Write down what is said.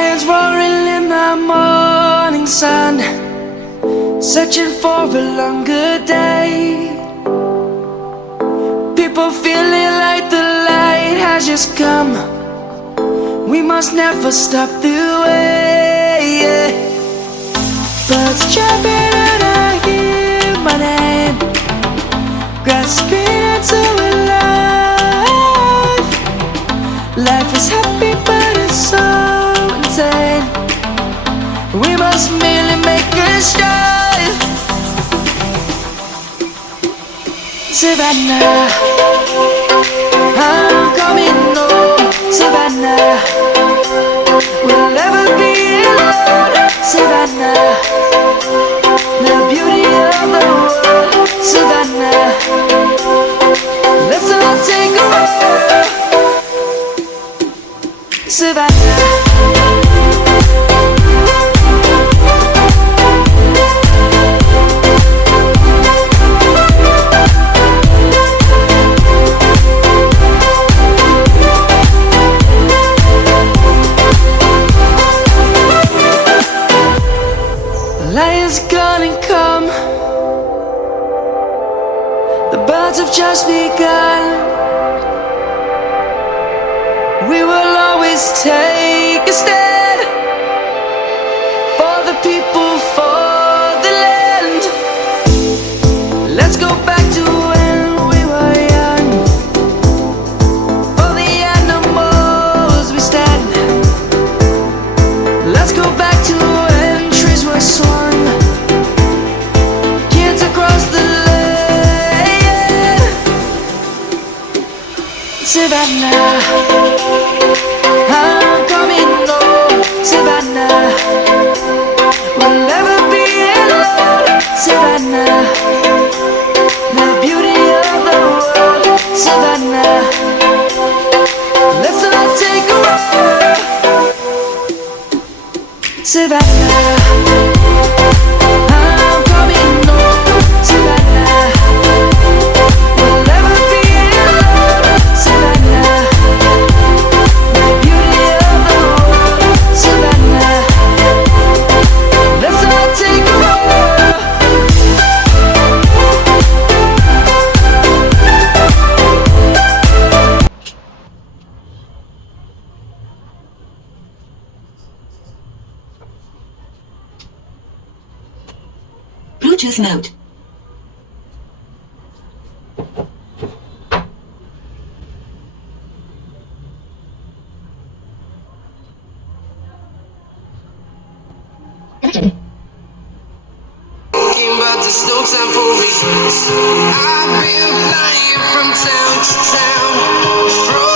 Lions roaring in the morning sun, searching for a longer day. People feeling like the light has just come. We must never stop the way. Birds chirping and I hear my name, grasping into a life. Life is happy but it's so insane. We must merely make a strive. Savannah, I'm coming home. Savannah, we'll never be alone. Savannah, the beauty of the world. Savannah, let's all take a ride. Savannah. Lion's gonna come. The birds have just begun. We will always take a stand for the people, for the land. Let's go back to when we were young. For the animals we stand. Let's go back to when trees were swung. Kids across the land. Savannah, I'm coming home. Savannah, we'll never be alone. Savannah, the beauty of the world. Savannah, let's all take a ride. Savannah, I'm coming home. Savannah, we'll never be alone. Savannah, the beauty of the world. Savannah, let's all take a ride. Bluetooth mode. About the snow time for me. I've been flying from town to town.